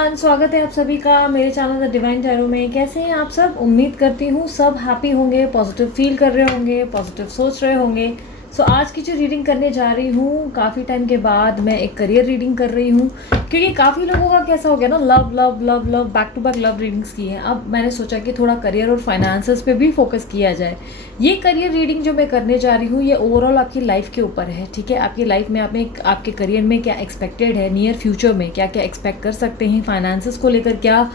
Everyone, स्वागत है आप सभी का मेरे चैनल द डिवाइन टैरो में। कैसे हैं आप सब? उम्मीद करती हूँ सब हैप्पी होंगे, पॉजिटिव फील कर रहे होंगे, पॉजिटिव सोच रहे होंगे। सो आज की जो रीडिंग करने जा रही हूँ, काफ़ी टाइम के बाद मैं एक करियर रीडिंग कर रही हूँ, क्योंकि काफ़ी लोगों का कैसा हो गया ना, love love love love back to back love readings की है। अब मैंने सोचा कि थोड़ा करियर और फाइनेंसेस पे भी फोकस किया जाए। ये करियर रीडिंग जो मैं करने जा रही हूँ, ये ओवरऑल आपकी लाइफ के ऊपर है, ठीक है। आपकी लाइफ में आपके करियर में क्या एक्सपेक्टेड है, नियर फ्यूचर में क्या क्या एक्सपेक्ट कर सकते हैं, फाइनेंसेस को लेकर क्या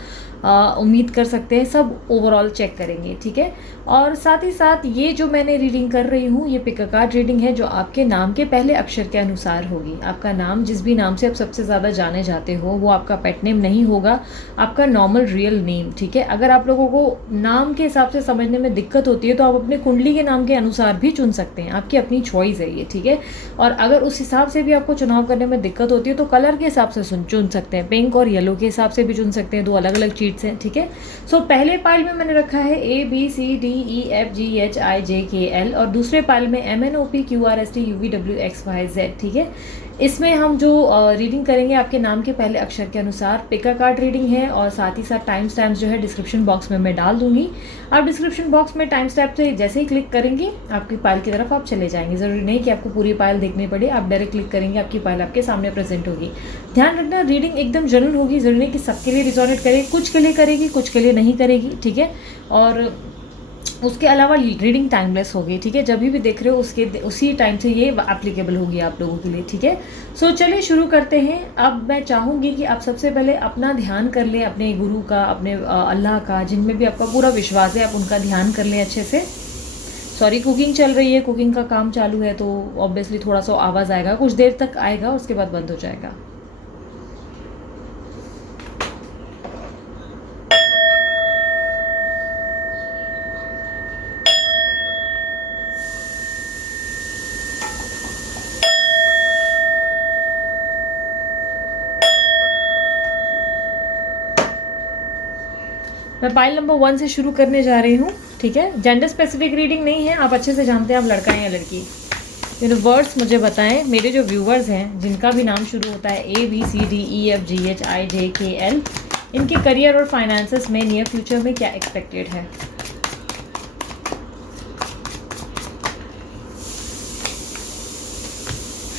उम्मीद कर सकते हैं, सब ओवरऑल चेक करेंगे, ठीक है। और साथ ही साथ ये जो मैंने रीडिंग कर रही हूँ, ये पिक अ कार्ड रीडिंग है जो आपके नाम के पहले अक्षर के अनुसार होगी। आपका नाम, जिस भी नाम से आप सबसे ज़्यादा जाने जाते हो, वो आपका पेट नेम नहीं होगा, आपका नॉर्मल रियल नेम, ठीक है। अगर आप लोगों को नाम के हिसाब से समझने में दिक्कत होती है तो आप अपने कुंडली के नाम के अनुसार भी चुन सकते हैं, आपकी अपनी चॉइस है ये, ठीक है। और अगर उस हिसाब से भी आपको चुनाव करने में दिक्कत होती है तो कलर के हिसाब से चुन सकते हैं, पिंक और येलो के हिसाब से भी चुन सकते हैं, दो अलग अलग चीट्स हैं, ठीक है। सो पहले पाइल में मैंने रखा है ABCDEFGHIJKL और दूसरे पाइल में MNOPQRSTUVWXYZ, ठीक है। इसमें हम जो रीडिंग करेंगे आपके नाम के पहले अक्षर के अनुसार पिक अ कार्ड रीडिंग है, और साथ ही साथ टाइम स्टैम्प्स जो है डिस्क्रिप्शन बॉक्स में मैं डाल दूंगी। आप डिस्क्रिप्शन बॉक्स में टाइम स्टैम्प से जैसे ही क्लिक करेंगे आपकी पाइल की तरफ आप चले जाएंगे। ज़रूरी नहीं कि आपको पूरी पाइल देखनी पड़े, आप डायरेक्ट क्लिक करेंगे आपकी पाइल आपके सामने प्रेजेंट होगी। ध्यान रखना, रीडिंग एकदम जनरल होगी, ज़रूरी नहीं कि सबके लिए रिजोनेट करे, कुछ के लिए करेगी कुछ के लिए नहीं करेगी, ठीक है। और उसके अलावा रीडिंग टाइमलेस होगी, ठीक है। जब भी देख रहे हो उसी टाइम से ये एप्लीकेबल होगी आप लोगों के लिए, ठीक है। सो चलिए शुरू करते हैं। अब मैं चाहूँगी कि आप सबसे पहले अपना ध्यान कर लें, अपने गुरु का, अपने अल्लाह का, जिनमें भी आपका पूरा विश्वास है, आप उनका ध्यान कर लें अच्छे से। सॉरी, कुकिंग चल रही है, कुकिंग का काम चालू है, तो ऑब्वियसली थोड़ा सा आवाज़ आएगा, कुछ देर तक आएगा, उसके बाद बंद हो जाएगा। मैं पाइल नंबर 1 से शुरू करने जा रही हूँ, ठीक है। जेंडर स्पेसिफिक रीडिंग नहीं है, आप अच्छे से जानते हैं आप लड़का है या लड़की। यूनिवर्स मुझे बताएं, मेरे जो व्यूवर्स हैं जिनका भी नाम शुरू होता है ABCDEFGHIJKL, इनके करियर और फाइनेंसेस में नियर फ्यूचर में क्या एक्सपेक्टेड है।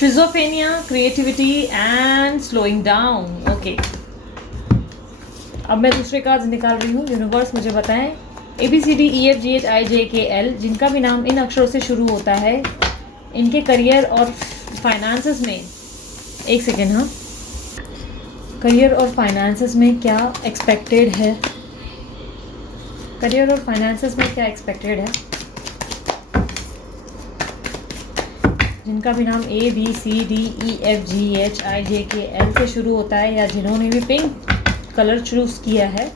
Schizophrenia, creativity and slowing down. Okay, अब मैं दूसरे कार्ड निकाल रही हूँ। यूनिवर्स मुझे बताएं, ABCDEFGHIJKL, जिनका भी नाम इन अक्षरों से शुरू होता है, इनके करियर और फाइनेंसेस में, एक सेकेंड, हाँ, करियर और फाइनेंसेस में क्या एक्सपेक्टेड है, करियर और फाइनेंसेस में क्या एक्सपेक्टेड है। जिनका भी नाम ABCDEFGHIJKL से शुरू होता है, या जिन्होंने भी पिंक कलर चूज किया है,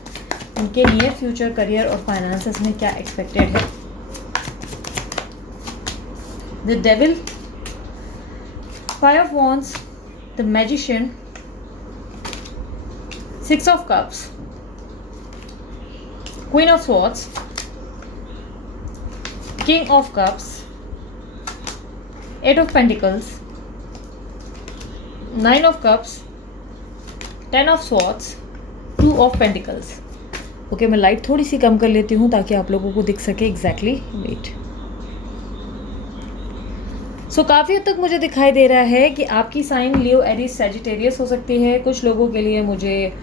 उनके नियर फ्यूचर करियर और फाइनेंसेस में क्या एक्सपेक्टेड है। The devil, five of wands, the magician, six of cups, queen of swords, king of cups, eight of pentacles, nine of cups, ten of swords, two of pentacles. Okay, मैं light थोड़ी सी कम कर लेती हूँ ताकि आप लोगों को दिख सके एग्जैक्टली। वेट। सो काफ़ी हद तक मुझे दिखाई दे रहा है कि आपकी साइन लियो, एरीज, सैजिटेरियस हो सकती है। कुछ लोगों के लिए मुझे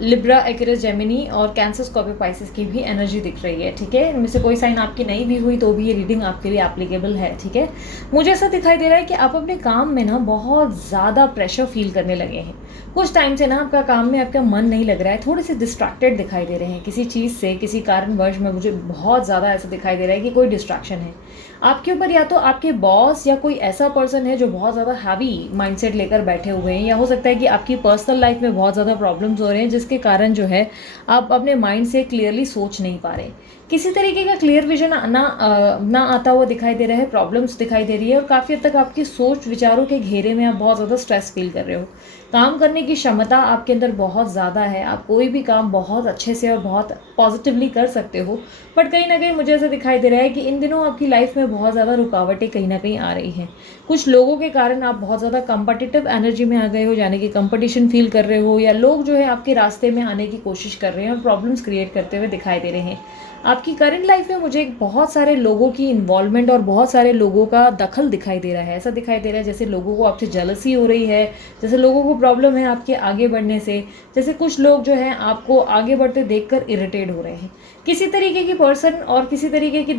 लिब्रा, एक्वेरियस, जेमिनी और कैंसर, स्कॉर्पियो, पाइसेस की भी एनर्जी दिख रही है, ठीक है। इनमें से कोई साइन आपकी नहीं भी हुई तो भी ये रीडिंग आपके लिए एप्लीकेबल है, ठीक है। मुझे ऐसा दिखाई दे रहा है कि आप अपने काम में ना बहुत ज़्यादा प्रेशर फील करने लगे हैं। कुछ टाइम से ना आपका काम में आपका मन नहीं लग रहा है, थोड़े से डिस्ट्रैक्टेड दिखाई दे रहे हैं किसी चीज़ से, किसी कारणवश में मुझे बहुत ज़्यादा ऐसा दिखाई दे रहा है कि कोई डिस्ट्रैक्शन है आपके ऊपर। या तो आपके बॉस या कोई ऐसा पर्सन है जो बहुत ज़्यादा हैवी माइंडसेट लेकर बैठे हुए हैं, या हो सकता है कि आपकी पर्सनल लाइफ में बहुत ज़्यादा प्रॉब्लम्स हो रहे हैं जिसके कारण जो है आप अपने माइंड से क्लियरली सोच नहीं पा रहे। किसी तरीके का क्लियर विजन ना आता हुआ दिखाई दे रहा है, प्रॉब्लम्स दिखाई दे रही है और काफ़ी हद तक आपकी सोच विचारों के घेरे में आप बहुत ज़्यादा स्ट्रेस फील कर रहे हो। काम करने की क्षमता आपके अंदर बहुत ज़्यादा है, आप कोई भी काम बहुत अच्छे से और बहुत पॉजिटिवली कर सकते हो, बट कहीं ना कहीं मुझे ऐसा दिखाई दे रहा है कि इन दिनों आपकी लाइफ में बहुत ज़्यादा रुकावटें कहीं ना कहीं आ रही हैं। कुछ लोगों के कारण आप बहुत ज़्यादा कंपटिटिव एनर्जी में आ गए हो, यानी कि कंपटीशन फील कर रहे हो, या लोग जो है आपके रास्ते में आने की कोशिश कर रहे हैं और प्रॉब्लम्स क्रिएट करते हुए दिखाई दे रहे हैं। आपकी करंट लाइफ में मुझे बहुत सारे लोगों की इन्वॉल्वमेंट और बहुत सारे लोगों का दखल दिखाई दे रहा है। ऐसा दिखाई दे रहा है जैसे लोगों को आपसे जेलसी हो रही है, जैसे लोगों को प्रॉब्लम है आपके आगे बढ़ने से, जैसे कुछ लोग जो हैं आपको आगे बढ़ते देखकर इरिटेट हो रहे हैं। किसी तरीके की पर्सन और किसी तरीके की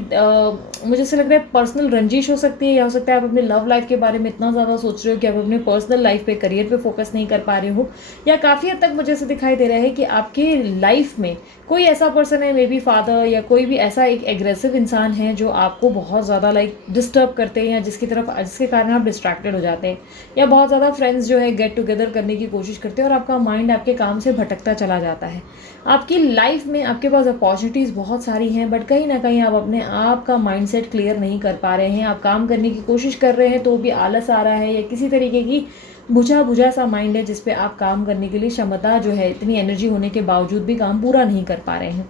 मुझे ऐसा लग रहा है पर्सनल रंजिश हो सकती है, या हो सकता है आप अपने लव लाइफ के बारे में इतना ज़्यादा सोच रहे हो कि आप अपने पर्सनल लाइफ पे, करियर पे फोकस नहीं कर पा रहे हो, या काफ़ी हद तक मुझे ऐसा दिखाई दे रहा है कि आपके लाइफ में कोई ऐसा पर्सन है, मे बी फादर, या कोई भी ऐसा एक एग्रेसिव इंसान है जो आपको बहुत ज़्यादा डिस्टर्ब करते हैं, या जिसके कारण आप डिस्ट्रैक्टेड हो जाते हैं, या बहुत ज़्यादा फ्रेंड्स जो है गेट टुगेदर करने की कोशिश करते हैं और आपका माइंड आपके काम से भटकता चला जाता है। आपकी लाइफ में आपके पास अपॉर्चुनिटीज़ बहुत सारी हैं, बट कहीं ना कहीं आप अपने आप का माइंडसेट क्लियर नहीं कर पा रहे हैं। आप काम करने की कोशिश कर रहे हैं तो भी आलस आ रहा है, या किसी तरीके की बुझा बुझा सा माइंड है जिस पे आप काम करने के लिए क्षमता जो है, इतनी एनर्जी होने के बावजूद भी काम पूरा नहीं कर पा रहे हैं।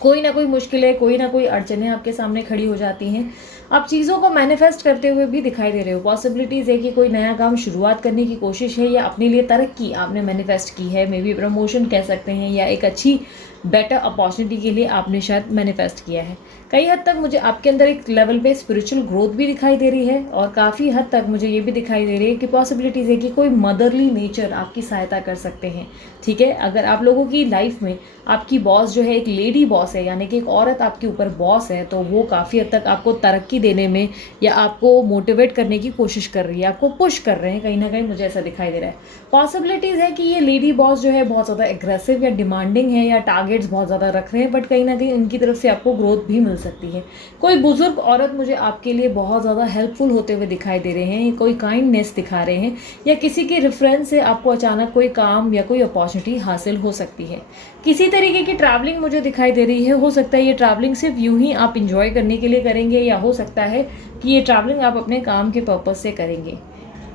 कोई ना कोई मुश्किलें, कोई ना कोई अड़चनें आपके सामने खड़ी हो जाती हैं। आप चीज़ों को मैनिफेस्ट करते हुए भी दिखाई दे रहे हो। पॉसिबिलिटीज़ है कि कोई नया काम शुरुआत करने की कोशिश है, या अपने लिए तरक्की आपने मैनिफेस्ट की है, मे बी प्रमोशन कह सकते हैं, या एक अच्छी बेटर अपॉर्चुनिटी के लिए आपने शायद मैनिफेस्ट किया है। कई हद तक मुझे आपके अंदर एक लेवल पे स्पिरिचुअल ग्रोथ भी दिखाई दे रही है, और काफ़ी हद तक मुझे ये भी दिखाई दे रही है कि पॉसिबिलिटीज़ है कि कोई मदरली नेचर आपकी सहायता कर सकते हैं। ठीक है, अगर आप लोगों की लाइफ में आपकी बॉस जो है एक लेडी बॉस है, यानी कि एक औरत आपके ऊपर बॉस है, तो वो काफ़ी हद तक आपको तरक्की देने में या आपको मोटिवेट करने की कोशिश कर रही है, आपको पुश कर रहे हैं, कहीं ना कहीं मुझे ऐसा दिखाई दे रहा है। पॉसिबिलिटीज़ है कि ये लेडी बॉस जो है बहुत ज़्यादा एग्रेसिव या डिमांडिंग है, या टारगेट्स बहुत ज़्यादा रख रहे हैं, बट कहीं ना कहीं उनकी तरफ से आपको ग्रोथ भी मिल सकती है। कोई बुजुर्ग औरत मुझे आपके लिए बहुत ज़्यादा हेल्पफुल होते हुए दिखाई दे रहे हैं, कोई काइंडनेस दिखा रहे हैं, या किसी के रेफरेंस से आपको अचानक कोई काम या कोई अपॉर्चुनिटी हासिल हो सकती है। किसी तरीके की ट्रैवलिंग मुझे दिखाई दे रही है। हो सकता है ये ट्रैवलिंग सिर्फ यूं ही आप इंजॉय करने के लिए करेंगे, या हो सकता है कि ये ट्रैवलिंग आप अपने काम के पर्पज़ से करेंगे।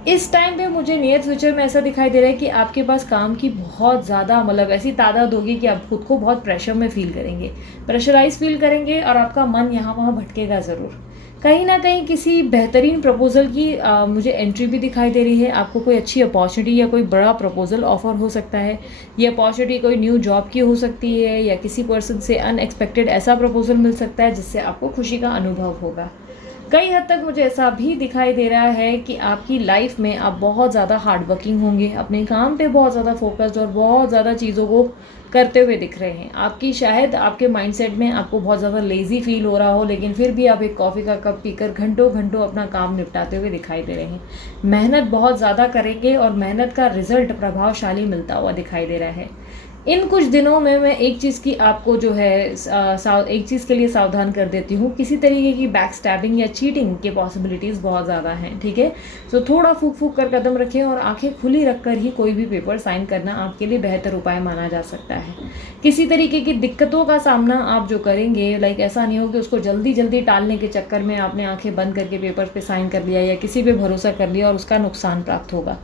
इस टाइम पे मुझे नियर फ्यूचर में ऐसा दिखाई दे रहा है कि आपके पास काम की बहुत ज़्यादा ऐसी तादाद होगी कि आप खुद को बहुत प्रेशर में फील करेंगे, प्रेशराइज फील करेंगे, और आपका मन यहाँ वहाँ भटकेगा ज़रूर। कहीं ना कहीं किसी बेहतरीन प्रपोजल की मुझे एंट्री भी दिखाई दे रही है। आपको कोई अच्छी अपॉर्चुनिटी या कोई बड़ा प्रपोजल ऑफर हो सकता है। ये अपॉर्चुनिटी कोई न्यू जॉब की हो सकती है, या किसी पर्सन से अनएक्सपेक्टेड ऐसा प्रपोजल मिल सकता है जिससे आपको खुशी का अनुभव होगा। कई हद तक मुझे ऐसा भी दिखाई दे रहा है कि आपकी लाइफ में आप बहुत ज़्यादा हार्ड वर्किंग होंगे, अपने काम पे बहुत ज़्यादा फोकस्ड और बहुत ज़्यादा चीज़ों को करते हुए दिख रहे हैं। आपकी शायद आपके माइंडसेट में आपको बहुत ज़्यादा लेज़ी फील हो रहा हो, लेकिन फिर भी आप एक कॉफ़ी का कप पीकर घंटों घंटों अपना काम निपटाते हुए दिखाई दे रहे हैं। मेहनत बहुत ज़्यादा करेंगे और मेहनत का रिजल्ट प्रभावशाली मिलता हुआ दिखाई दे रहा है। इन कुछ दिनों में मैं एक चीज़ की आपको जो है एक चीज़ के लिए सावधान कर देती हूँ। किसी तरीके की बैक स्टैबिंग या चीटिंग के पॉसिबिलिटीज़ बहुत ज़्यादा हैं। ठीक है, तो थोड़ा फूक फूक कर कदम रखें, और आंखें खुली रखकर ही कोई भी पेपर साइन करना आपके लिए बेहतर उपाय माना जा सकता है। किसी तरीके की दिक्कतों का सामना आप जो करेंगे, ऐसा नहीं हो कि उसको जल्दी जल्दी टालने के चक्कर में आपने आंखें बंद करके पेपर पे साइन कर लिया, या किसी पे भरोसा कर लिया और उसका नुकसान प्राप्त होगा।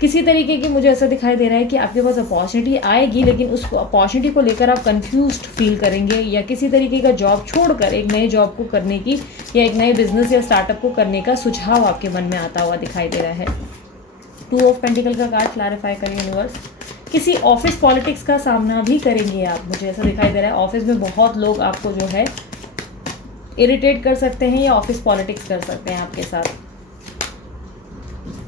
किसी तरीके की मुझे ऐसा दिखाई दे रहा है कि आपके पास अपॉर्चुनिटी आएगी, लेकिन उस अपॉर्चुनिटी को लेकर आप कंफ्यूज्ड फील करेंगे, या किसी तरीके का जॉब छोड़कर एक नए जॉब को करने की, या एक नए बिजनेस या स्टार्टअप को करने का सुझाव आपके मन में आता हुआ दिखाई दे रहा है। 2 ऑफ पेंटिकल का कार्ड क्लैरिफाई करें यूनिवर्स। किसी ऑफिस पॉलिटिक्स का सामना भी करेंगे आप, मुझे ऐसा दिखाई दे रहा है। ऑफिस में बहुत लोग आपको जो है इरिटेट कर सकते हैं, या ऑफिस पॉलिटिक्स कर सकते हैं आपके साथ।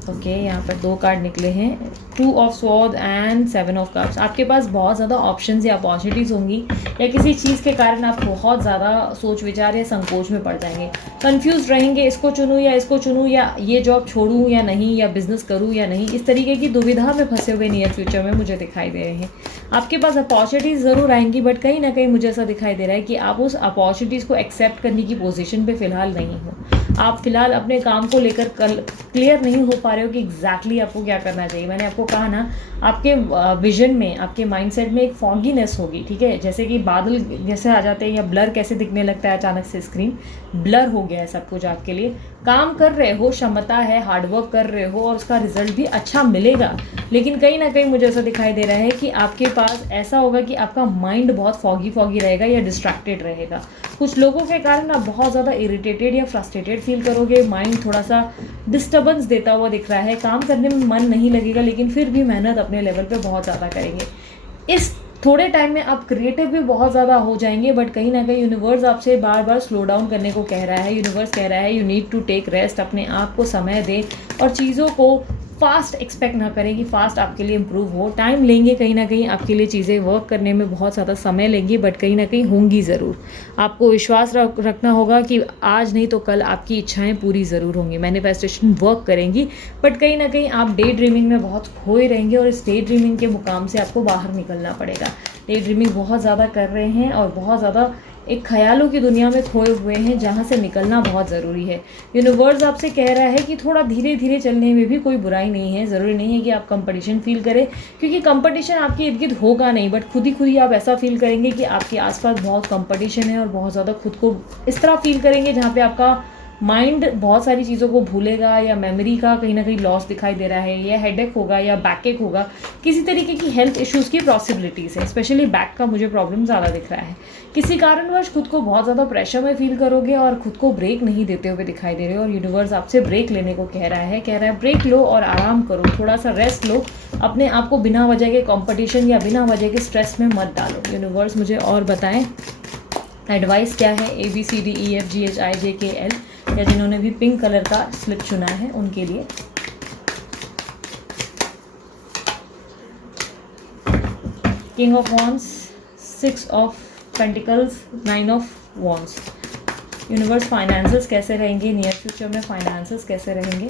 ओके, यहाँ पर 2 कार्ड निकले हैं, 2 of sword and 7 of cups. आपके पास बहुत ज़्यादा ऑप्शंस या अपॉर्चुनिटीज़ होंगी, या किसी चीज़ के कारण आप बहुत ज़्यादा सोच विचार या संकोच में पड़ जाएंगे, कंफ्यूज रहेंगे, इसको चुनूँ या इसको चुनूँ, या ये जॉब छोड़ूँ या नहीं, या बिज़नेस करूँ या नहीं। इस तरीके की दुविधा में फंसे हुए नियर फ्यूचर में मुझे दिखाई दे रहे हैं। आपके पास अपॉर्चुनिटीज़ ज़रूर आएंगी, बट कहीं ना कहीं मुझे ऐसा दिखाई दे रहा है कि आप उस अपॉर्चुनिटीज़ को एक्सेप्ट करने की पोजीशन पे फ़िलहाल नहीं हो। आप फिलहाल अपने काम को लेकर क्लियर नहीं हो पा रहे हो कि एग्जैक्टली आपको क्या करना चाहिए। मैंने आपको कहा ना, आपके विजन में, आपके माइंडसेट में एक फॉगीनेस होगी, ठीक है, जैसे कि बादल जैसे आ जाते हैं या ब्लर कैसे दिखने लगता है अचानक से, स्क्रीन ब्लर हो गया है सब कुछ आपके लिए। काम कर रहे हो, क्षमता है, हार्डवर्क कर रहे हो और उसका रिजल्ट भी अच्छा मिलेगा, लेकिन कहीं ना कहीं मुझे ऐसा दिखाई दे रहा है कि आपके पास ऐसा होगा कि आपका माइंड बहुत फॉगी रहेगा या डिस्ट्रैक्टेड रहेगा। कुछ लोगों के कारण आप बहुत ज़्यादा इरिटेटेड या फ्रस्ट्रेटेड फील करोगे, माइंड थोड़ा सा डिस्टर्बेंस देता हुआ दिख रहा है, काम करने में मन नहीं लगेगा, लेकिन फिर भी मेहनत अपने लेवल पे बहुत ज़्यादा करेंगे। इस थोड़े टाइम में आप क्रिएटिव भी बहुत ज़्यादा हो जाएंगे, बट कहीं ना कहीं यूनिवर्स आपसे बार बार स्लो डाउन करने को कह रहा है। यूनिवर्स कह रहा है you need to take rest, अपने आप को समय दें और चीज़ों को फास्ट एक्सपेक्ट ना करें कि फास्ट आपके लिए इम्प्रूव हो। टाइम लेंगे, कहीं ना कहीं आपके लिए चीज़ें वर्क करने में बहुत ज़्यादा समय लेंगी, बट कहीं ना कहीं होंगी ज़रूर। आपको विश्वास रखना होगा कि आज नहीं तो कल आपकी इच्छाएं पूरी ज़रूर होंगी, मैनिफेस्टेशन वर्क करेंगी, बट कहीं ना कहीं आप डे ड्रीमिंग में बहुत खोए रहेंगे और इस डे ड्रीमिंग के मुकाम से आपको बाहर निकलना पड़ेगा। डे ड्रीमिंग बहुत ज़्यादा कर रहे हैं और बहुत ज़्यादा एक ख्यालों की दुनिया में खोए हुए हैं, जहाँ से निकलना बहुत ज़रूरी है। यूनिवर्स आपसे कह रहा है कि थोड़ा धीरे धीरे चलने में भी कोई बुराई नहीं है। ज़रूरी नहीं है कि आप कंपटीशन फील करें, क्योंकि कंपटीशन आपके इर्द गिर्द होगा नहीं, बट खुद ही आप ऐसा फील करेंगे कि आपके आसपास बहुत कंपटीशन है और बहुत ज़्यादा खुद को इस तरह फील करेंगे जहाँ पे आपका माइंड बहुत सारी चीज़ों को भूलेगा या मेमोरी का कहीं ना कहीं लॉस दिखाई दे रहा है, या हेडेक होगा या बैकेक होगा, किसी तरीके की हेल्थ इश्यूज़ की पॉसिबिलिटीज़ है। स्पेशली बैक का मुझे प्रॉब्लम ज़्यादा दिख रहा है। किसी कारणवश खुद को बहुत ज़्यादा प्रेशर में फील करोगे और खुद को ब्रेक नहीं देते हुए दिखाई दे रहे हो, और यूनिवर्स आपसे ब्रेक लेने को कह रहा है ब्रेक लो और आराम करो, थोड़ा सा रेस्ट लो, अपने आप को बिना वजह के कॉम्पिटिशन या बिना वजह के स्ट्रेस में मत डालो। यूनिवर्स मुझे और बताएं एडवाइस क्या है ABCDEFGHIJKL, या जिन्होंने भी पिंक कलर का स्लिप चुना है उनके लिए। King of wands, 6 of pentacles, 9 of wands. Universe finances कैसे रहेंगे नियर फ्यूचर में, फाइनेंसेस कैसे रहेंगे।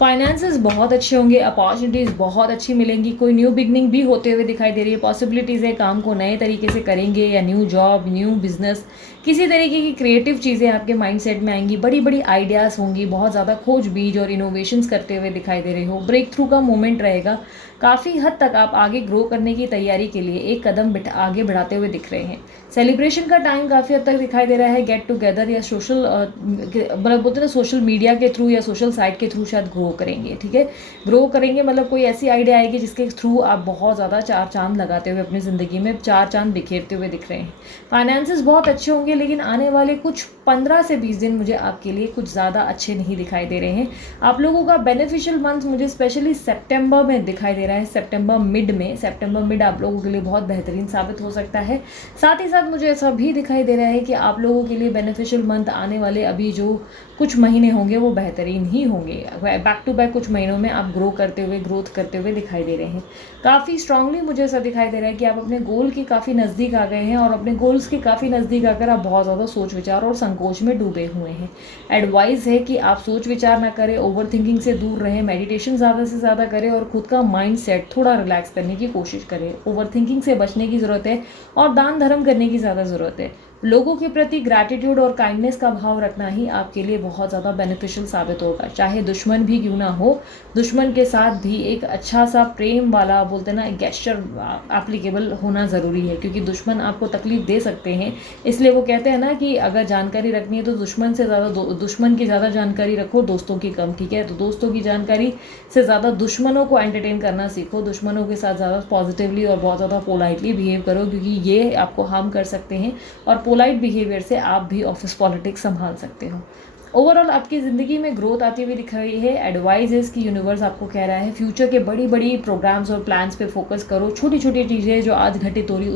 फाइनेंसेस बहुत अच्छे होंगे, अपॉर्चुनिटीज़ बहुत अच्छी मिलेंगी, कोई न्यू बिगनिंग भी होते हुए दिखाई दे रही है, पॉसिबिलिटीज़ है, काम को नए तरीके से करेंगे या न्यू जॉब, न्यू बिजनेस, किसी तरीके की क्रिएटिव चीज़ें आपके माइंडसेट में आएंगी, बड़ी बड़ी आइडियाज़ होंगी, बहुत ज़्यादा खोज बीज और इनोवेशंस करते हुए दिखाई दे रहे हो। ब्रेक थ्रू का मोमेंट रहेगा, काफ़ी हद तक आप आगे ग्रो करने की तैयारी के लिए एक कदम आगे बढ़ाते हुए दिख रहे हैं। सेलिब्रेशन का टाइम काफ़ी हद तक दिखाई दे रहा है, गेट टुगेदर या सोशल मतलब बोलते हैं सोशल मीडिया के थ्रू या सोशल साइट के थ्रू शायद ग्रो करेंगे, ठीक है। ग्रो करेंगे मतलब कोई ऐसी आइडिया आएगी जिसके थ्रू आप बहुत ज़्यादा चार चांद लगाते हुए अपनी ज़िंदगी में चार चांद बिखेरते हुए दिख रहे हैं। फाइनेंसेस बहुत अच्छे होंगे, लेकिन आने वाले कुछ 15 से 20 दिन मुझे आपके लिए कुछ ज़्यादा अच्छे नहीं दिखाई दे रहे हैं। आप लोगों का बेनिफिशियल मंथ मुझे स्पेशली सेप्टेम्बर में दिखाई दे रहा है। सेप्टेम्बर मिड आप लोगों के लिए बहुत बेहतरीन साबित हो सकता है। साथ ही साथ मुझे ऐसा भी दिखाई दे रहा है कि आप लोगों के लिए बेनिफिशियल मंथ आने वाले अभी जो कुछ महीने होंगे वो बेहतरीन ही होंगे। बैक टू बैक कुछ महीनों में आप ग्रोथ करते हुए दिखाई दे रहे हैं। काफ़ी स्ट्रांगली मुझे ऐसा दिखाई दे रहा है कि आप अपने गोल के काफ़ी नज़दीक आ गए हैं, और अपने गोल्स के काफ़ी नज़दीक आकर आप बहुत ज़्यादा सोच विचार और संकोच में डूबे हुए हैं। एडवाइस है कि आप सोच विचार ना करें, ओवर थिंकिंग से दूर रहें, मेडिटेशन ज़्यादा से ज़्यादा करें और खुद का माइंड सेट थोड़ा रिलैक्स करने की कोशिश करें। ओवर थिंकिंग से बचने की ज़रूरत है और दान धर्म करने की ज़्यादा ज़रूरत है। लोगों के प्रति ग्रैटिट्यूड और काइंडनेस का भाव रखना ही आपके लिए बहुत ज़्यादा बेनिफिशियल साबित होगा। चाहे दुश्मन भी क्यों ना हो, दुश्मन के साथ भी एक अच्छा सा प्रेम वाला बोलते हैं ना गेस्चर एप्लीकेबल होना ज़रूरी है, क्योंकि दुश्मन आपको तकलीफ दे सकते हैं। इसलिए वो कहते हैं ना कि अगर जानकारी रखनी है तो दुश्मन की ज़्यादा जानकारी रखो, दोस्तों की कम, ठीक है। तो दोस्तों की जानकारी से ज़्यादा दुश्मनों को एंटरटेन करना सीखो, दुश्मनों के साथ ज़्यादा पॉजिटिवली और बहुत ज़्यादा पोलाइटली बिहेव करो, क्योंकि ये आपको हार्म कर सकते हैं और पोलाइट बिहेवियर से आप भी ऑफिस पॉलिटिक्स संभाल सकते हो। ओवरऑल आपकी ज़िंदगी में ग्रोथ आती हुई दिख रही है। एडवाइस इस कि यूनिवर्स आपको कह रहा है फ्यूचर के बड़ी बड़ी प्रोग्राम्स और प्लान्स पे फोकस करो, छोटी छोटी चीज़ें जो आज घटित हो रही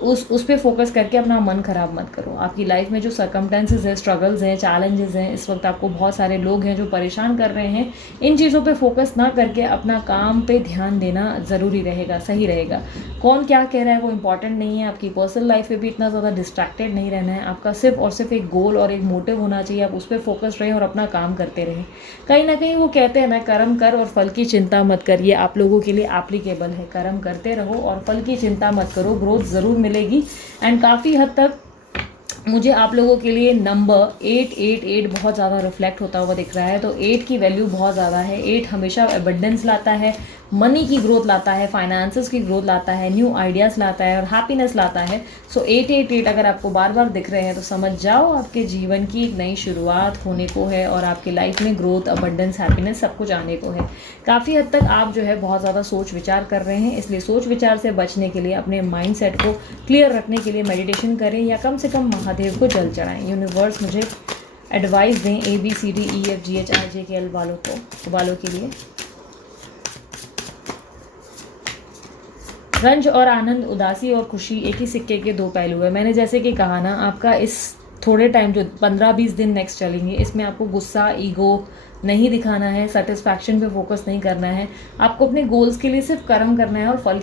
उस पे फोकस करके अपना मन खराब मत करो। आपकी लाइफ में जो सर्कमस्टेंसेस है, स्ट्रगल्स हैं, चैलेंजेस हैं, इस वक्त आपको बहुत सारे लोग हैं जो परेशान कर रहे हैं, इन चीज़ों पे फोकस ना करके अपना काम पे ध्यान देना ज़रूरी रहेगा, सही रहेगा। कौन क्या कह रहा है वो इंपॉर्टेंट नहीं है, आपकी पर्सनल लाइफ में भी इतना ज़्यादा डिस्ट्रैक्टेड नहीं रहना है। आपका सिर्फ और सिर्फ एक गोल और एक मोटिव होना चाहिए, आप उस पर फोकस रहें और अपना काम करते रहें। कहीं ना कहीं वो कहते हैं ना, कर्म कर और फल की चिंता मत कर, ये आप लोगों के लिए एप्लीकेबल है। कर्म करते रहो और फल की चिंता मत करो, ग्रोथ ज़रूर मिलेगी। एंड काफ़ी हद तक मुझे आप लोगों के लिए नंबर 888 बहुत ज़्यादा रिफ्लेक्ट होता हुआ दिख रहा है। तो 8 की वैल्यू बहुत ज़्यादा है। 8 हमेशा एबंडेंस लाता है, मनी की ग्रोथ लाता है, फाइनेंसेस की ग्रोथ लाता है, न्यू आइडियाज़ लाता है और हैप्पीनेस लाता है। सो 888 अगर आपको बार बार दिख रहे हैं तो समझ जाओ आपके जीवन की एक नई शुरुआत होने को है और आपकी लाइफ में ग्रोथ, अबंडेंस, हैप्पीनेस सब कुछ आने को है। काफ़ी हद तक आप जो है बहुत ज़्यादा सोच विचार कर रहे हैं, इसलिए सोच विचार से बचने के लिए अपने माइंड सेट को क्लियर रखने के लिए मेडिटेशन करें या कम से कम महादेव को जल चढ़ाएं। यूनिवर्स मुझे एडवाइस दें ABCDEFGHIJKL वालों के लिए। रंज और आनंद, उदासी और खुशी एक ही सिक्के के दो पहलू है। मैंने जैसे कि कहा ना, आपका इस थोड़े टाइम जो 15-20 दिन नेक्स्ट चलेंगे, इसमें आपको गुस्सा, ईगो नहीं दिखाना है, सेटिस्फैक्शन पे फोकस नहीं करना है। आपको अपने गोल्स के लिए सिर्फ कर्म करना है और फल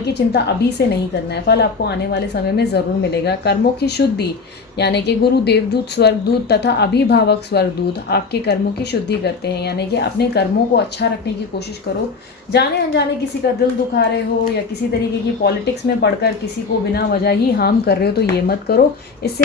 की चिंता अभी से नहीं करना है। फल आपको आने वाले समय में ज़रूर मिलेगा। कर्मों की शुद्धि यानी कि गुरु, देवदूत, स्वर्गदूत तथा अभिभावक स्वर्गदूत आपके कर्मों की शुद्धि करते हैं। यानी कि अपने कर्मों को अच्छा रखने की कोशिश करो। जाने अनजाने किसी का दिल दुखा रहे हो या किसी तरीके की पॉलिटिक्स में पढ़कर किसी को बिना वजह ही हार्म कर रहे हो तो ये मत करो। इससे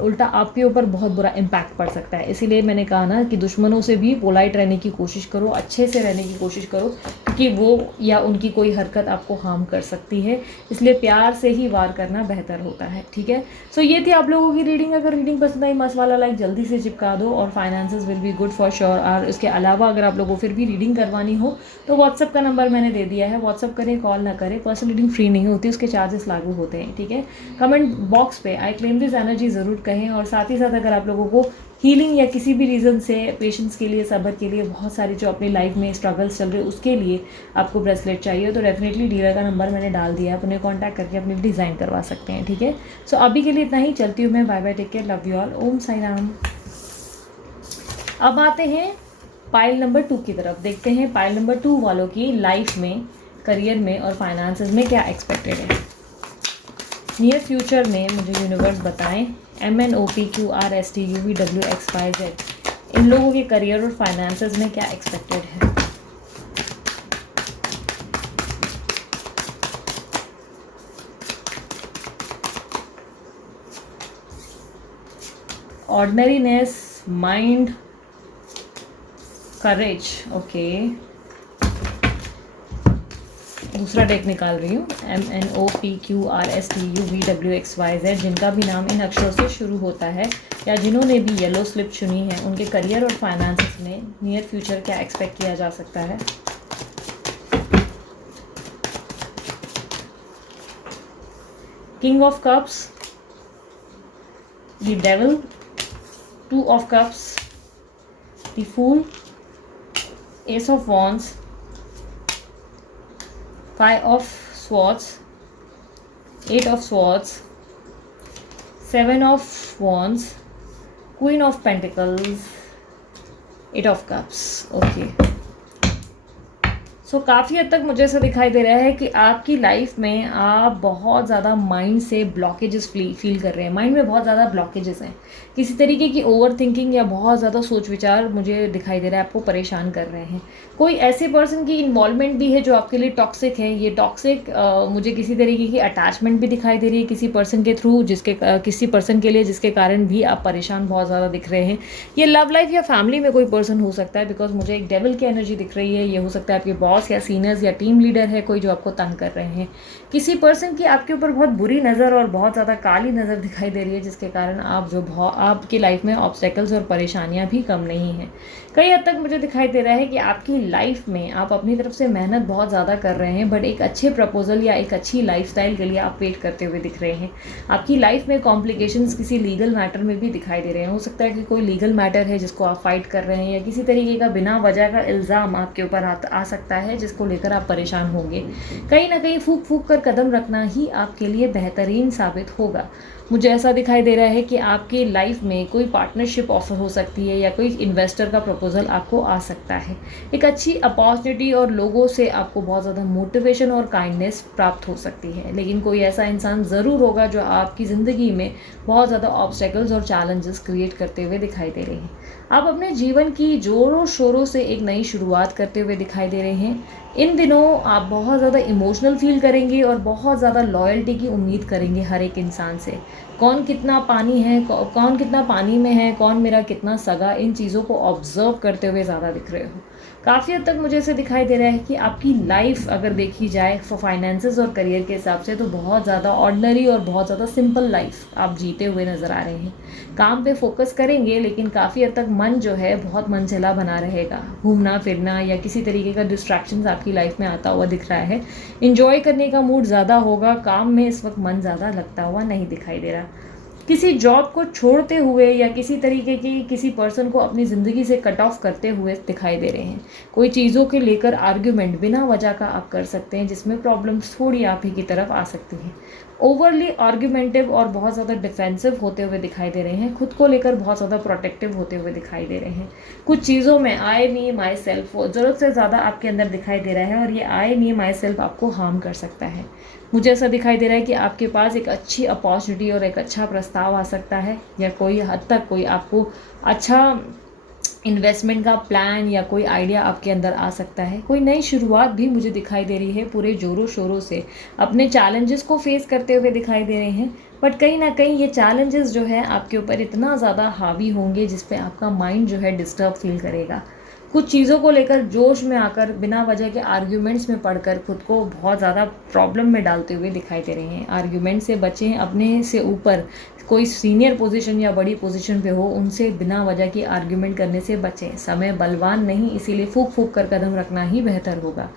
उल्टा आपके ऊपर बहुत बुरा इम्पैक्ट पड़ सकता है। इसीलिए मैंने कहा ना कि दुश्मनों से भी पोलाइट रहने की कोशिश करो, अच्छे से रहने की कोशिश करो, क्योंकि वो या उनकी कोई हरकत आपको हार्म कर सकती है। इसलिए प्यार से ही वार करना बेहतर होता है। ठीक है, सो ये थी आप लोगों की रीडिंग। अगर रीडिंग पसंद आई, मस्त वाला लाइक जल्दी से चिपका दो और finances will be good for sure. और इसके अलावा अगर आप लोगों को फिर भी रीडिंग करवानी हो तो व्हाट्सअप का नंबर मैंने दे दिया है। व्हाट्सअप करें, कॉल ना करें। पर्सनल रीडिंग फ्री नहीं होती, उसके चार्जेस लागू होते हैं। ठीक है, कमेंट बॉक्स पे आई क्लेम दिस एनर्जी ज़रूर कहें। और साथ ही साथ अगर आप लोगों को हीलिंग या किसी भी रीज़न से, पेशेंस के लिए, सब्र के लिए, बहुत सारी जो अपनी लाइफ में स्ट्रगल्स चल रहे हैं उसके लिए आपको ब्रेसलेट चाहिए तो डेफिनेटली डीलर का नंबर मैंने डाल दिया है, आप उन्हें कॉन्टैक्ट करके अपनी डिज़ाइन करवा सकते हैं। ठीक है, सो अभी के लिए इतना ही। चलती हूँ मैं। Bye bye, take care, love you all, Om Sai Ram. अब आते हैं पाइल नंबर 2 की तरफ। देखते हैं पाइल नंबर 2 वालों की लाइफ में, करियर में और फाइनेंसेस में क्या एक्सपेक्टेड है। नियर फ्यूचर में मुझे यूनिवर्स बताएं MNOPQRSTUVWXYZ इन लोगों के करियर और फाइनेंसेस में क्या एक्सपेक्टेड है। ऑर्डिनरीनेस, माइंड, करेज। ओके, दूसरा डेक निकाल रही हूँ। MNOPQRSTUVWXYZ जिनका भी नाम इन अक्षरों से शुरू होता है या जिन्होंने भी येलो स्लिप चुनी है, उनके करियर और फाइनेंसेस में नियर फ्यूचर क्या एक्सपेक्ट किया जा सकता है। King of cups, the devil, 2 of cups, the fool, ace of wands, 5 of swords, 8 of swords, 7 of wands, Queen of Pentacles, 8 of cups. Okay. सो काफ़ी हद तक मुझे ऐसा दिखाई दे रहा है कि आपकी लाइफ में आप बहुत ज़्यादा माइंड से ब्लॉकेजेस फील कर रहे हैं। माइंड में बहुत ज़्यादा ब्लॉकेजेस हैं, किसी तरीके की ओवर थिंकिंग या बहुत ज़्यादा सोच विचार मुझे दिखाई दे रहा है आपको परेशान कर रहे हैं। कोई ऐसे पर्सन की इन्वॉल्वमेंट भी है जो आपके लिए टॉक्सिक है। ये टॉक्सिक मुझे किसी तरीके की अटैचमेंट भी दिखाई दे रही है किसी पर्सन के थ्रू, किसी पर्सन के लिए, जिसके कारण भी आप परेशान बहुत ज़्यादा दिख रहे हैं। ये लव लाइफ या फैमिली में कोई पर्सन हो सकता है, बिकॉज मुझे एक डेविल की एनर्जी दिख रही है। ये हो सकता है आपके बॉस या सीनियर्स या टीम लीडर है कोई जो आपको तंग कर रहे हैं। किसी पर्सन की आपके ऊपर बहुत बुरी नज़र और बहुत ज़्यादा काली नज़र दिखाई दे रही है, जिसके कारण आपकी लाइफ में ऑब्स्टेकल्स और परेशानियां भी कम नहीं हैं। कई हद तक मुझे दिखाई दे रहा है कि आपकी लाइफ में आप अपनी तरफ से मेहनत बहुत ज़्यादा कर रहे हैं, बट एक अच्छे प्रपोजल या एक अच्छी लाइफस्टाइल के लिए आप वेट करते हुए दिख रहे हैं। आपकी लाइफ में कॉम्प्लिकेशंस किसी लीगल मैटर में भी दिखाई दे रहे हैं। हो सकता है कि कोई लीगल मैटर है जिसको आप फाइट कर रहे हैं, या किसी तरीके का बिना वजह का इल्ज़ाम आपके ऊपर आ सकता है जिसको लेकर आप परेशान होंगे। कहीं ना कहीं फूक फूक कर कदम रखना ही आपके लिए बेहतरीन साबित होगा। मुझे ऐसा दिखाई दे रहा है कि आपकी लाइफ में कोई पार्टनरशिप ऑफर हो सकती है या कोई इन्वेस्टर का प्रपोजल आपको आ सकता है। एक अच्छी अपॉर्चुनिटी और लोगों से आपको बहुत ज़्यादा मोटिवेशन और काइंडनेस प्राप्त हो सकती है। लेकिन कोई ऐसा इंसान ज़रूर होगा जो आपकी ज़िंदगी में बहुत ज़्यादा ऑब्स्टेकल्स और चैलेंजेस क्रिएट करते हुए दिखाई दे रहे हैं। आप अपने जीवन की जोरों शोरों से एक नई शुरुआत करते हुए दिखाई दे रहे हैं। इन दिनों आप बहुत ज़्यादा इमोशनल फील करेंगे और बहुत ज़्यादा लॉयल्टी की उम्मीद करेंगे हर एक इंसान से। कौन कितना पानी है, कौन कितना पानी में है, कौन मेरा कितना सगा, इन चीज़ों को ऑब्ज़र्व करते हुए ज़्यादा दिख रहे हो। काफ़ी हद तक मुझे ऐसे दिखाई दे रहा है कि आपकी लाइफ अगर देखी जाए फाइनेंसेस और करियर के हिसाब से, तो बहुत ज़्यादा ऑर्डिनरी और बहुत ज़्यादा सिंपल लाइफ आप जीते हुए नज़र आ रहे हैं। काम पे फोकस करेंगे, लेकिन काफ़ी हद तक मन जो है बहुत मनचला बना रहेगा। घूमना फिरना या किसी तरीके का डिस्ट्रैक्शंस आपकी लाइफ में आता हुआ दिख रहा है। इंजॉय करने का मूड ज़्यादा होगा, काम में इस वक्त मन ज़्यादा लगता हुआ नहीं दिखाई दे रहा। किसी जॉब को छोड़ते हुए या किसी तरीके की किसी पर्सन को अपनी ज़िंदगी से कट ऑफ करते हुए दिखाई दे रहे हैं। कोई चीज़ों के लेकर आर्ग्यूमेंट बिना वजह का आप कर सकते हैं, जिसमें प्रॉब्लम्स थोड़ी आप ही की तरफ आ सकती हैं। ओवरली आर्ग्यूमेंटिव और बहुत ज़्यादा डिफेंसिव होते हुए दिखाई दे रहे हैं। खुद को लेकर बहुत ज़्यादा प्रोटेक्टिव होते हुए दिखाई दे रहे हैं। कुछ चीज़ों में आई मी माई सेल्फ ज़रूरत से ज़्यादा आपके अंदर दिखाई दे रहा है, और ये आई मी माई सेल्फ आपको हार्म कर सकता है। मुझे ऐसा दिखाई दे रहा है कि आपके पास एक अच्छी अपॉर्चुनिटी और एक अच्छा प्रस्ताव आ सकता है, या कोई हद तक कोई आपको अच्छा इन्वेस्टमेंट का प्लान या कोई आइडिया आपके अंदर आ सकता है। कोई नई शुरुआत भी मुझे दिखाई दे रही है, पूरे ज़ोरों शोरों से अपने चैलेंजेस को फेस करते हुए दिखाई दे रहे हैं। बट कहीं ना कहीं ये चैलेंजेस जो है आपके ऊपर इतना ज़्यादा हावी होंगे, जिस पे आपका माइंड जो है डिस्टर्ब फील करेगा। कुछ चीज़ों को लेकर जोश में आकर बिना वजह के आर्ग्यूमेंट्स में पढ़कर खुद को बहुत ज़्यादा प्रॉब्लम में डालते हुए दिखाई दे रहे हैं। आर्ग्यूमेंट से बचें, अपने से ऊपर कोई सीनियर पोजीशन या बड़ी पोजीशन पे हो, उनसे बिना वजह की आर्ग्यूमेंट करने से बचें। समय बलवान नहीं, इसीलिए फूक फूक कर कदम रखना ही बेहतर होगा।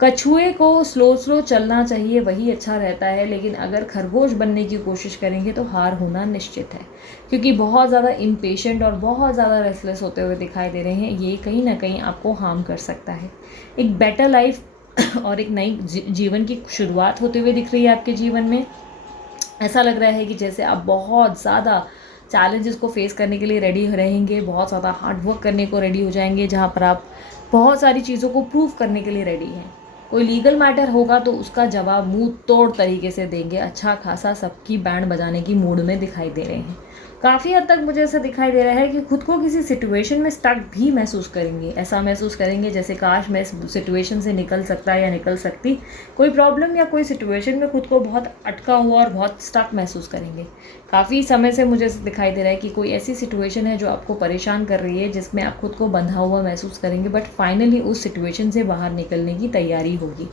कछुए को स्लो स्लो चलना चाहिए, वही अच्छा रहता है, लेकिन अगर खरगोश बनने की कोशिश करेंगे तो हार होना निश्चित है, क्योंकि बहुत ज़्यादा इम्पेशेंट और बहुत ज़्यादा रेस्टलेस होते हुए दिखाई दे रहे हैं। ये कहीं ना कहीं आपको हार्म कर सकता है। एक बेटर लाइफ और एक नई जीवन की शुरुआत होते हुए दिख रही है आपके जीवन में। ऐसा लग रहा है कि जैसे आप बहुत ज़्यादा चैलेंजेस को फेस करने के लिए रेडी रहेंगे, बहुत ज़्यादा हार्ड वर्क करने को रेडी हो जाएंगे, जहाँ पर आप बहुत सारी चीज़ों को प्रूव करने के लिए रेडी हैं। कोई लीगल मैटर होगा तो उसका जवाब मुंह तोड़ तरीके से देंगे। अच्छा खासा सबकी बैंड बजाने की मूड में दिखाई दे रहे हैं। काफ़ी हद तक मुझे ऐसा दिखाई दे रहा है कि खुद को किसी सिचुएशन में स्टक भी महसूस करेंगे। ऐसा महसूस करेंगे जैसे काश मैं इस सिचुएशन से निकल सकता या निकल सकती। कोई प्रॉब्लम या कोई सिचुएशन में खुद को बहुत अटका हुआ और बहुत स्टक महसूस करेंगे। काफ़ी समय से मुझे ऐसा दिखाई दे रहा है कि कोई ऐसी सिचुएशन है जो आपको परेशान कर रही है, जिसमें आप खुद को बंधा हुआ महसूस करेंगे, बट फाइनली उस सिचुएशन से बाहर निकलने की तैयारी होगी।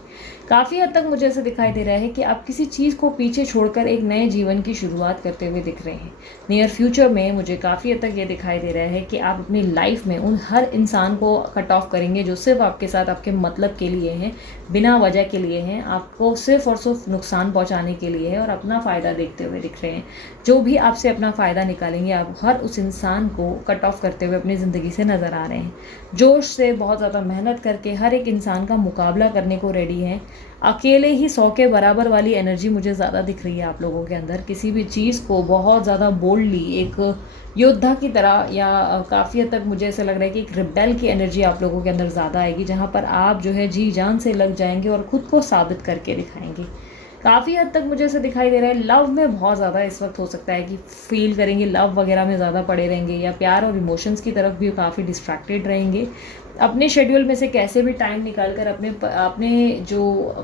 काफ़ी हद तक मुझे ऐसा दिखाई दे रहा है कि आप किसी चीज़ को पीछे छोड़कर एक नए जीवन की शुरुआत करते हुए दिख रहे हैं। नियर फ्यूचर में मुझे काफ़ी हद तक ये दिखाई दे रहा है कि आप अपनी लाइफ में उन हर इंसान को कट ऑफ करेंगे जो सिर्फ आपके साथ आपके मतलब के लिए हैं, बिना वजह के लिए हैं, आपको सिर्फ और सिर्फ नुकसान पहुंचाने के लिए है और अपना फ़ायदा देखते हुए दिख रहे हैं। जो भी आपसे अपना फ़ायदा निकालेंगे, आप हर उस इंसान को कट ऑफ करते हुए अपनी ज़िंदगी से नज़र आ रहे हैं। जोश से बहुत ज़्यादा मेहनत करके हर एक इंसान का मुकाबला करने को रेडी हैं। अकेले ही 100 के बराबर वाली एनर्जी मुझे ज़्यादा दिख रही है आप लोगों के अंदर। किसी भी चीज़ को बहुत ज़्यादा बोल्डली एक योद्धा की तरह, या काफ़ी हद तक मुझे ऐसा लग रहा है कि एक रिबेल की एनर्जी आप लोगों के अंदर ज़्यादा आएगी, जहाँ पर आप जो है जी जान से लग जाएंगे और ख़ुद को साबित करके दिखाएंगे। काफ़ी हद तक मुझे ऐसा दिखाई दे रहा है लव में बहुत ज़्यादा इस वक्त हो सकता है कि फील करेंगे, लव वगैरह में ज़्यादा पड़े रहेंगे, या प्यार और इमोशंस की तरफ भी काफ़ी डिस्ट्रैक्टेड रहेंगे। अपने शेड्यूल में से कैसे भी टाइम निकाल कर अपने जो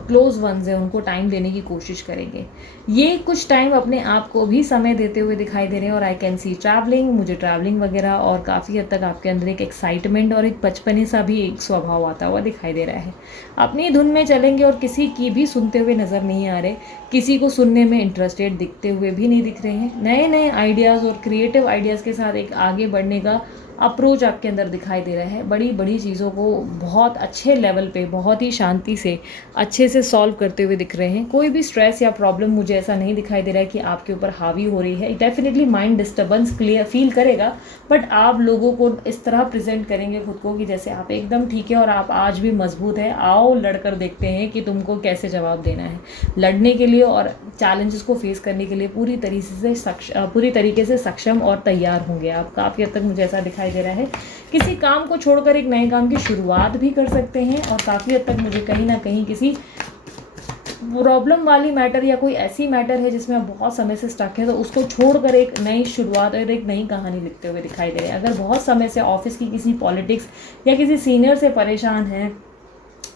क्लोज वंस हैं उनको टाइम देने की कोशिश करेंगे। ये कुछ टाइम अपने आप को भी समय देते हुए दिखाई दे रहे हैं। और आई कैन सी ट्रैवलिंग, मुझे ट्रैवलिंग वगैरह, और काफ़ी हद तक आपके अंदर एक एक्साइटमेंट और एक बचपने सा भी एक स्वभाव आता हुआ दिखाई दे रहा है। अपनी धुन में चलेंगे और किसी की भी सुनते हुए नज़र नहीं आ रहे, किसी को सुनने में इंटरेस्टेड दिखते हुए भी नहीं दिख रहे हैं। नए नए आइडियाज़ और क्रिएटिव आइडियाज़ के साथ एक आगे बढ़ने का अप्रोच आपके अंदर दिखाई दे रहा है। बड़ी बड़ी चीज़ों को बहुत अच्छे लेवल पे, बहुत ही शांति से, अच्छे से सॉल्व करते हुए दिख रहे हैं। कोई भी स्ट्रेस या प्रॉब्लम मुझे ऐसा नहीं दिखाई दे रहा है कि आपके ऊपर हावी हो रही है। Definitely mind disturbance clear feel करेगा, बट आप लोगों को इस तरह प्रेजेंट करेंगे खुद को कि जैसे आप एकदम ठीक है और आप आज भी मजबूत है। आओ लड़कर देखते हैं कि तुमको कैसे जवाब देना है। लड़ने के लिए और चैलेंजेस को फेस करने के लिए पूरी तरीके से सक्षम और तैयार होंगे आप। काफ़ी हद तक मुझे ऐसा दिखाई दे रहा है किसी काम को छोड़कर एक नए काम की शुरुआत भी कर सकते हैं। और काफ़ी हद तक मुझे कहीं ना कहीं किसी प्रॉब्लम वाली मैटर या कोई ऐसी मैटर है जिसमें आप बहुत समय से स्टक है, तो उसको छोड़कर एक नई शुरुआत और एक नई कहानी लिखते हुए दिखाई दे रहे हैं। अगर बहुत समय से ऑफिस की किसी पॉलिटिक्स या किसी सीनियर से परेशान हैं,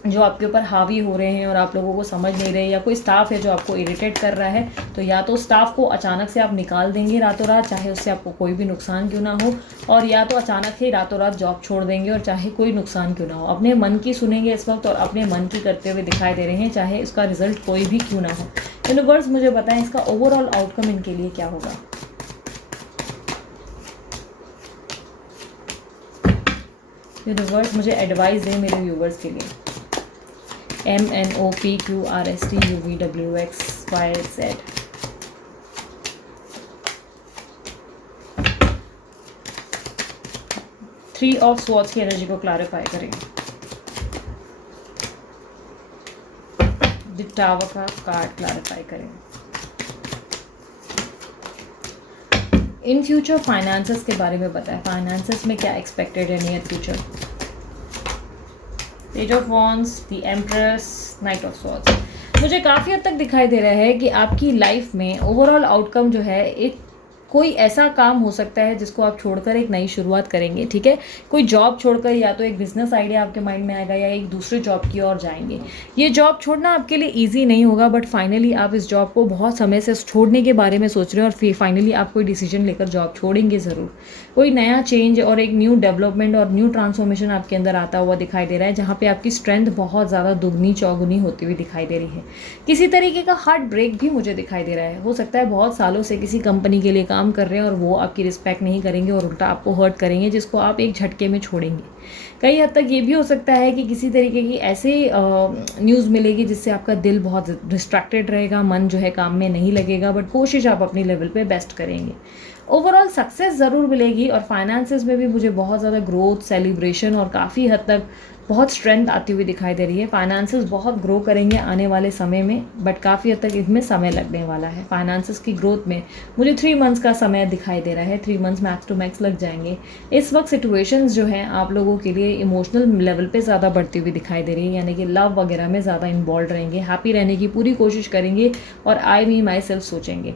जो आपके ऊपर हावी हो रहे हैं और आप लोगों को समझ नहीं रहे, या कोई स्टाफ है जो आपको इरिटेट कर रहा है, तो या तो स्टाफ को अचानक से आप निकाल देंगे रातों रात, चाहे उससे आपको कोई भी नुकसान क्यों ना हो, और या तो अचानक ही रातों रात जॉब छोड़ देंगे और चाहे कोई नुकसान क्यों ना हो। अपने मन की सुनेंगे इस वक्त और अपने मन की करते हुए दिखाई दे रहे हैं, चाहे इसका रिजल्ट कोई भी क्यों ना हो। यूनिवर्स मुझे बताएं इसका ओवरऑल आउटकम इनके लिए क्या होगा। यूनिवर्स मुझे एडवाइस दें मेरे व्यूवर्स के लिए। MNOPQRSTUVWXYZ। 3 ऑफ स्वॉर्ड्स की एनर्जी को क्लैरिफाई करें। द टावर का कार्ड क्लैरिफाई करें। इन फ्यूचर फाइनेंसेस के बारे में बताएं, फाइनेंसेस में क्या एक्सपेक्टेड है near future. Page of wands, the empress, night of swords. मुझे काफ़ी हद तक दिखाई दे रहा है कि आपकी लाइफ में ओवरऑल आउटकम जो है, एक कोई ऐसा काम हो सकता है जिसको आप छोड़कर एक नई शुरुआत करेंगे, ठीक है। कोई जॉब छोड़कर या तो एक बिजनेस आइडिया आपके माइंड में आएगा या एक दूसरे जॉब की ओर जाएंगे। ये जॉब छोड़ना आपके लिए इजी नहीं होगा, बट फाइनली आप इस जॉब को बहुत समय से छोड़ने के बारे में सोच रहे हैं और फिर फाइनली आप कोई डिसीजन लेकर जॉब छोड़ेंगे ज़रूर। कोई नया चेंज और एक न्यू डेवलपमेंट और न्यू ट्रांसफॉर्मेशन आपके अंदर आता हुआ दिखाई दे रहा है, जहाँ पे आपकी स्ट्रेंथ बहुत ज़्यादा दुगनी चौगुनी होती हुई दिखाई दे रही है। किसी तरीके का हार्ट ब्रेक भी मुझे दिखाई दे रहा है। हो सकता है बहुत सालों से किसी कंपनी के लिए काम कर रहे हैं और वो आपकी रिस्पेक्ट नहीं करेंगे और उल्टा आपको हर्ट करेंगे, जिसको आप एक झटके में छोड़ेंगे। कई हद तक ये भी हो सकता है कि किसी तरीके की ऐसे न्यूज़ मिलेगी जिससे आपका दिल बहुत डिस्ट्रैक्टेड रहेगा, मन जो है काम में नहीं लगेगा, बट कोशिश आप अपनी लेवल पे बेस्ट करेंगे। ओवरऑल सक्सेस ज़रूर मिलेगी और फाइनेंसेस में भी मुझे बहुत ज़्यादा ग्रोथ, सेलिब्रेशन और काफ़ी हद तक बहुत स्ट्रेंथ आती हुई दिखाई दे रही है। फाइनेंसेस बहुत ग्रो करेंगे आने वाले समय में, बट काफ़ी हद तक इसमें समय लगने वाला है। फाइनेंसेस की ग्रोथ में मुझे 3 मंथ्स का समय दिखाई दे रहा है। 3 मंथ्स मैक्स टू मैक्स लग जाएंगे। इस वक्त सिचुएशंस जो हैं आप लोगों के लिए इमोशनल लेवल पे ज़्यादा बढ़ती हुई दिखाई दे रही है, यानी कि लव वगैरह में ज़्यादा इन्वॉल्व रहेंगे, हैप्पी रहने की पूरी कोशिश करेंगे और आई मी माई सेल्फ सोचेंगे।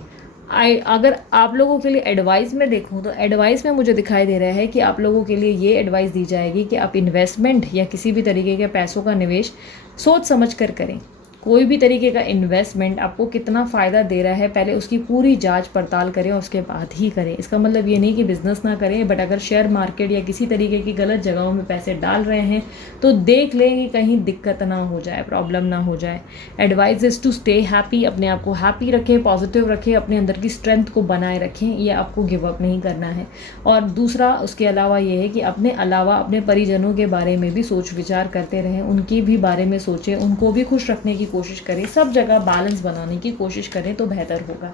अगर आप लोगों के लिए एडवाइस में देखूं तो एडवाइस में मुझे दिखाई दे रहा है कि आप लोगों के लिए ये एडवाइस दी जाएगी कि आप इन्वेस्टमेंट या किसी भी तरीके के पैसों का निवेश सोच समझ कर करें। कोई भी तरीके का इन्वेस्टमेंट आपको कितना फ़ायदा दे रहा है, पहले उसकी पूरी जांच पड़ताल करें और उसके बाद ही करें। इसका मतलब ये नहीं कि बिज़नेस ना करें, बट अगर शेयर मार्केट या किसी तरीके की गलत जगहों में पैसे डाल रहे हैं तो देख लें कि कहीं दिक्कत ना हो जाए, प्रॉब्लम ना हो जाए। Advice is to stay happy, अपने आप को हैप्पी रखें, पॉजिटिव रखें, अपने अंदर की स्ट्रेंथ को बनाए रखें, ये आपको गिव अप नहीं करना है। और दूसरा उसके अलावा ये है कि अपने अलावा अपने परिजनों के बारे में भी सोच विचार करते रहें, उनके भी बारे में सोचें, उनको भी खुश रखने की कोशिश करें, सब जगह बैलेंस बनाने की कोशिश करें तो बेहतर होगा।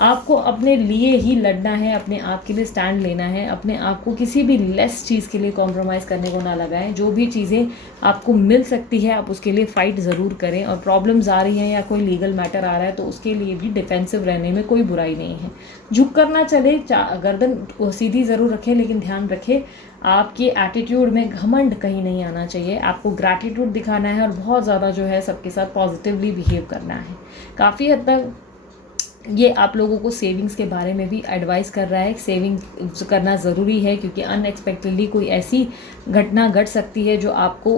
आपको अपने लिए ही लड़ना है, अपने आप के लिए स्टैंड लेना है, अपने आप को किसी भी लेस चीज़ के लिए कॉम्प्रोमाइज़ करने को ना लगाएं। जो भी चीज़ें आपको मिल सकती है आप उसके लिए फ़ाइट ज़रूर करें, और प्रॉब्लम्स आ रही हैं या कोई लीगल मैटर आ रहा है तो उसके लिए भी डिफेंसिव रहने में कोई बुराई नहीं है। झुक कर ना चले, गर्दन सीधी ज़रूर रखें, लेकिन ध्यान रखें आपके एटीट्यूड में घमंड कहीं नहीं आना चाहिए। आपको ग्रैटिट्यूड दिखाना है और बहुत ज़्यादा जो है सबके साथ पॉजिटिवली बिहेव करना है। काफ़ी हद तक ये आप लोगों को सेविंग्स के बारे में भी एडवाइस कर रहा है। सेविंग करना ज़रूरी है क्योंकि अनएक्सपेक्टेडली कोई ऐसी घटना घट सकती है जो आपको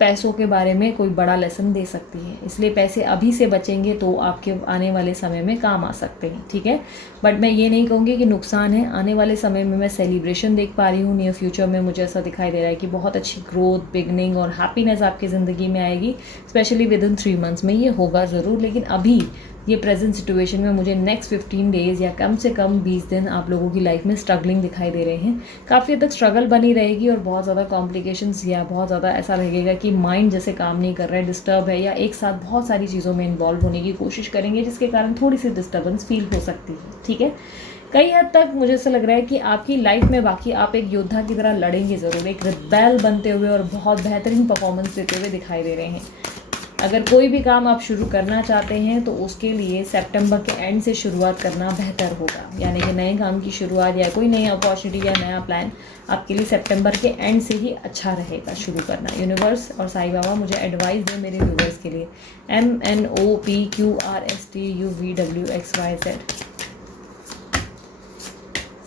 पैसों के बारे में कोई बड़ा लेसन दे सकती है। इसलिए पैसे अभी से बचेंगे तो आपके आने वाले समय में काम आ सकते हैं, ठीक है। बट मैं ये नहीं कहूँगी कि नुकसान है। आने वाले समय में मैं सेलिब्रेशन देख पा रही हूँ। नियर फ्यूचर में मुझे ऐसा दिखाई दे रहा है कि बहुत अच्छी ग्रोथ, बिगनिंग और हैप्पीनेस आपकी ज़िंदगी में आएगी। स्पेशली विद इन 3 मंथ्स में ये होगा ज़रूर, लेकिन अभी ये प्रेजेंट सिचुएशन में मुझे नेक्स्ट 15 डेज़ या कम से कम 20 दिन आप लोगों की लाइफ में स्ट्रगलिंग दिखाई दे रहे हैं। काफ़ी हद तक स्ट्रगल बनी रहेगी और बहुत ज़्यादा कॉम्प्लिकेशंस या बहुत ज़्यादा ऐसा लगेगा कि माइंड जैसे काम नहीं कर रहा है, डिस्टर्ब है, या एक साथ बहुत सारी चीज़ों में इन्वॉल्व होने की कोशिश करेंगे, जिसके कारण थोड़ी सी डिस्टर्बेंस फील हो सकती है, ठीक है। कई हद तक मुझे ऐसा लग रहा है कि आपकी लाइफ में बाकी आप एक योद्धा की तरह लड़ेंगे ज़रूर, एक रिबेल बनते हुए और बहुत बेहतरीन परफॉर्मेंस देते हुए दिखाई दे रहे हैं। अगर कोई भी काम आप शुरू करना चाहते हैं तो उसके लिए सितंबर के एंड से शुरुआत करना बेहतर होगा, यानी कि नए काम की शुरुआत या कोई नई अपॉर्चुनिटी या नया प्लान आपके लिए सितंबर के एंड से ही अच्छा रहेगा शुरू करना। यूनिवर्स और साईं बाबा मुझे एडवाइस दें मेरे व्यूवर्स के लिए। MNOPQRSTUVWXYZ।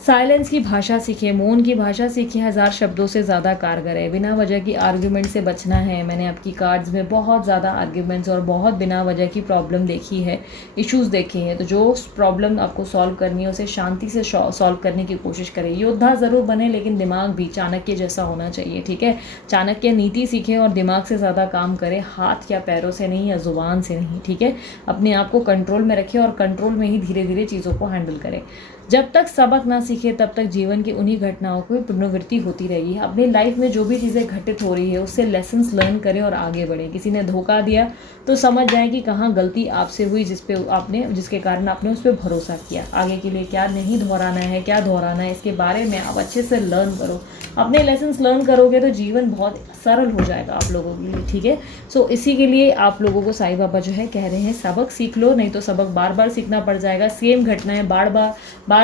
साइलेंस की भाषा सीखिए, मौन की भाषा सीखिए, 1000 शब्दों से ज़्यादा कारगर है। बिना वजह की आर्ग्यूमेंट से बचना है। मैंने आपकी कार्ड्स में बहुत ज़्यादा आर्ग्यूमेंट्स और बहुत बिना वजह की प्रॉब्लम देखी है, इश्यूज़ देखे हैं। तो जो प्रॉब्लम आपको सॉल्व करनी है उसे शांति से सॉल्व करने की कोशिश करें। योद्धा ज़रूर बने लेकिन दिमाग भी चाणक्य जैसा होना चाहिए, ठीक है। चाणक्य नीति सीखें और दिमाग से ज़्यादा काम करें, हाथ या पैरों से नहीं या ज़ुबान से नहीं, ठीक है। अपने आप को कंट्रोल में रखें और कंट्रोल में ही धीरे धीरे चीज़ों को हैंडल करें। जब तक सबक ना सीखे तब तक जीवन की उन्हीं घटनाओं की पुनरावृत्ति होती रहेगी। अपनी लाइफ में जो भी चीज़ें घटित हो रही है उससे लेसन्स लर्न करें और आगे बढ़ें। किसी ने धोखा दिया तो समझ जाएं कि कहाँ गलती आपसे हुई, जिसके कारण आपने उस पर भरोसा किया। आगे के लिए क्या नहीं दोहराना है, क्या दोहराना है, इसके बारे में आप अच्छे से लर्न करो। अपने लेसन्स लर्न करोगे तो जीवन बहुत सरल हो जाएगा आप लोगों के लिए, ठीक है। सो इसी के लिए आप लोगों को साईं बाबा जो है कह रहे हैं सबक सीख लो, नहीं तो सबक बार बार सीखना पड़ जाएगा। सेम घटनाएं बार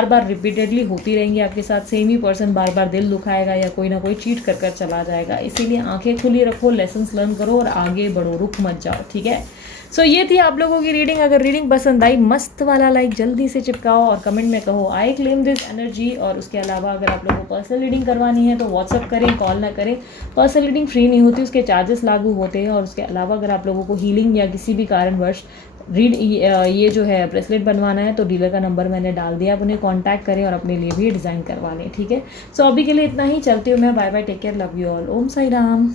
बार रिपीटेडली होती रहेंगी आपके साथ। सेम ही पर्सन बार बार दिल दुखाएगा या कोई ना कोई चीट कर चला जाएगा। इसीलिए आंखें खुली रखो, लेसन्स लर्न करो और आगे बढ़ो, रुक मत जाओ, ठीक है। सो ये थी आप लोगों की रीडिंग। अगर रीडिंग पसंद आई, मस्त वाला लाइक जल्दी से चिपकाओ और कमेंट में कहो आई क्लेम दिस एनर्जी। और उसके अलावा अगर आप लोगों को पर्सनल रीडिंग करवानी है तो व्हाट्सअप करें, कॉल ना करें। पर्सनल रीडिंग फ्री नहीं होती, उसके चार्जेस लागू होते हैं। और उसके अलावा अगर आप लोगों को हीलिंग या किसी भी कारणवश ये जो है ब्रेसलेट बनवाना है तो डीलर का नंबर मैंने डाल दिया, आप उन्हें कांटेक्ट करें और अपने लिए भी डिज़ाइन करवा लें, ठीक है। सो अभी के लिए इतना ही, चलती हूँ मैं। Bye bye, take care, love you all, Om Sai Ram.